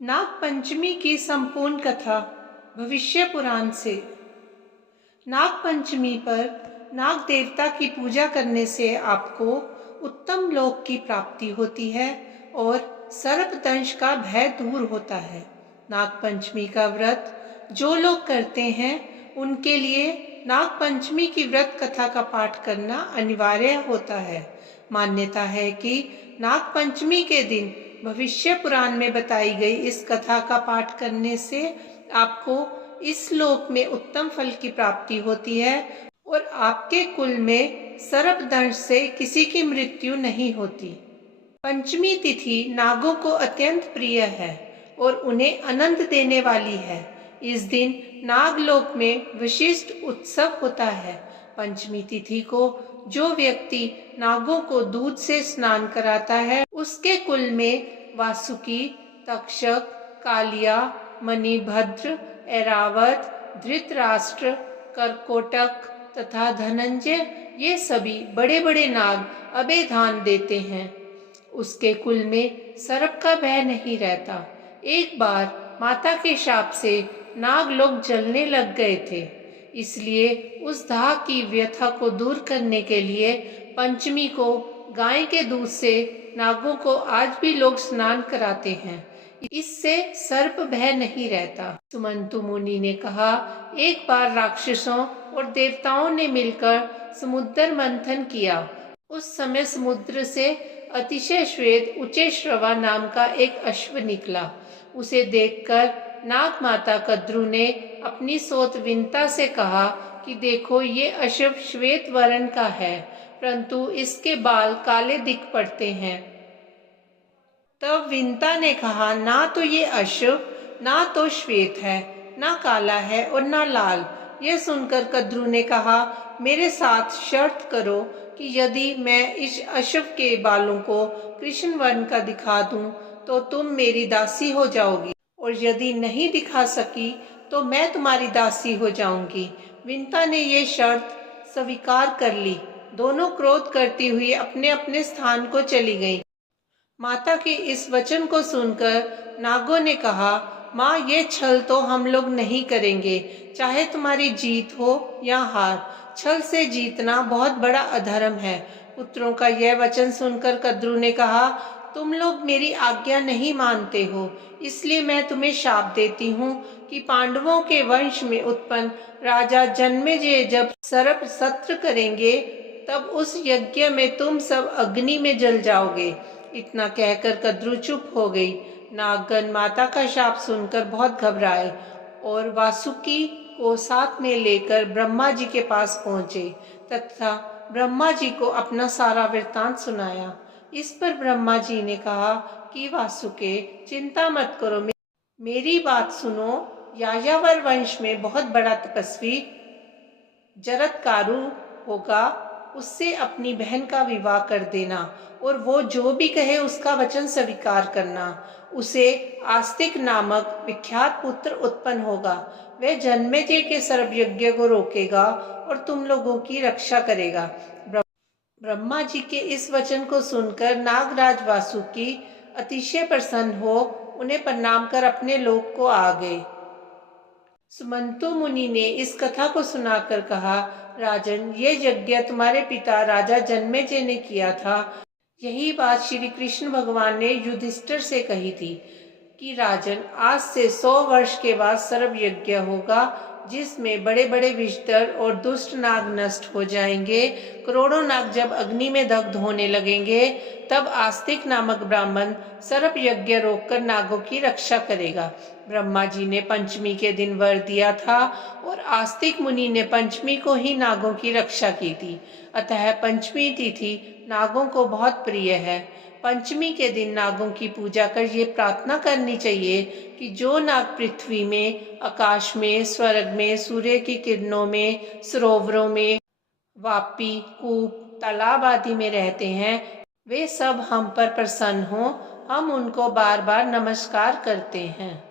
नाग पंचमी की संपूर्ण कथा भविष्य पुराण से। नाग पंचमी पर नाग देवता की पूजा करने से आपको उत्तम लोक की प्राप्ति होती है और सर्पदंश का भय दूर होता है। नाग पंचमी का व्रत जो लोग करते हैं उनके लिए नाग पंचमी की व्रत कथा का पाठ करना अनिवार्य होता है। मान्यता है कि नाग पंचमी के दिन भविष्य पुराण में बताई गई इस कथा का पाठ करने से आपको इस लोक में उत्तम फल की प्राप्ति होती है और आपके कुल में सर्पदंश से किसी की मृत्यु नहीं होती। पंचमी तिथि नागों को अत्यंत प्रिय है और उन्हें आनंद देने वाली है। इस दिन नागलोक में विशिष्ट उत्सव होता है। पंचमी तिथि को जो व्यक्ति नागों को दूध से स्नान कराता है उसके कुल में वासुकी, तक्षक, कालिया, मणिभद्र, ऐरावत, धृतराष्ट्र, करकोटक तथा धनंजय ये सभी बड़े बड़े नाग अभय दान देते हैं। उसके कुल में सर्प का भय नहीं रहता। एक बार माता के शाप से नाग लोग जलने लग गए थे, इसलिए उस दाह की व्यथा को दूर करने के लिए पंचमी को गाय के दूध से नागों को आज भी लोग स्नान कराते हैं। इससे सर्प भय नहीं रहता। सुमंतु मुनि ने कहा, एक बार राक्षसों और देवताओं ने मिलकर समुद्र मंथन किया। उस समय समुद्र से अतिशय श्वेत उच्चैश्रवा नाम का एक अश्व निकला। उसे देखकर नाग माता कद्रू ने अपनी सोत विंता से कहा कि देखो, ये अश्व श्वेत वर्ण का है, परंतु इसके बाल काले दिख पड़ते हैं। तब विंता ने कहा, ना तो ये अश्व ना तो श्वेत है, ना काला है और ना लाल। यह सुनकर कद्रू ने कहा, मेरे साथ शर्त करो कि यदि मैं इस अश्व के बालों को कृष्ण वर्ण का दिखा दूं तो तुम मेरी दासी हो जाओगी, और यदि नहीं दिखा सकी तो मैं तुम्हारी दासी हो जाऊंगी। विंता ने ये शर्त स्वीकार कर ली। दोनों क्रोध करती हुई अपने अपने स्थान को चली गईं। माता के इस वचन को सुनकर नागों ने कहा, माँ, ये छल तो हम लोग नहीं करेंगे, चाहे तुम्हारी जीत हो या हार। छल से जीतना बहुत बड़ा अधर्म है। पुत्रों का यह वचन सुनकर कद्रू ने कहा, तुम लोग मेरी आज्ञा नहीं मानते हो, इसलिए मैं तुम्हें शाप देती हूँ कि पांडवों के वंश में उत्पन्न राजा जन्मेजय जब सर्प सत्र करेंगे तब उस यज्ञ में तुम सब अग्नि में जल जाओगे। इतना कहकर कद्रू चुप हो गई। नागगण माता का शाप सुनकर बहुत घबराए और वासुकी को साथ में लेकर ब्रह्मा जी के पास पहुंचे तथा ब्रह्मा जी को अपना सारा वृत्तांत सुनाया। इस पर ब्रह्मा जी ने कहा कि वासुके, चिंता मत करो, मेरी बात सुनो। यायावर वंश में बहुत बड़ा तपस्वी जरत्कारु होगा, उससे अपनी बहन का विवाह कर देना और वो जो भी कहे उसका वचन स्वीकार करना। उसे आस्तिक नामक विख्यात पुत्र उत्पन्न होगा। वह जन्मेजय के सर्प यज्ञ को रोकेगा और तुम लोगों की रक्षा करेगा। ब्रह्मा जी के इस वचन को सुनकर नागराज वासुकी अतिशय प्रसन्न हो उन्हें प्रणाम कर अपने लोक को आ गए। सुमंतु मुनि ने इस कथा को सुनाकर कहा, राजन, ये यज्ञ तुम्हारे पिता राजा जन्मेजय ने किया था। यही बात श्री कृष्ण भगवान ने युधिष्ठिर से कही थी कि राजन, आज से 100 वर्ष के बाद सर्प यज्ञ होगा जिसमें बड़े बड़े विषधर और दुष्ट नाग नष्ट हो जाएंगे। करोड़ों नाग जब अग्नि में दग्ध होने लगेंगे तब आस्तिक नामक ब्राह्मण सर्प यज्ञ रोककर नागों की रक्षा करेगा। ब्रह्मा जी ने पंचमी के दिन वर दिया था और आस्तिक मुनि ने पंचमी को ही नागों की रक्षा की थी। अतः पंचमी तिथि नागों को बहुत प्रिय है। पंचमी के दिन नागों की पूजा कर ये प्रार्थना करनी चाहिए कि जो नाग पृथ्वी में, आकाश में, स्वर्ग में, सूर्य की किरणों में, सरोवरों में, वापी, कूप, तालाब आदि में रहते हैं, वे सब हम पर प्रसन्न हों। हम उनको बार बार नमस्कार करते हैं।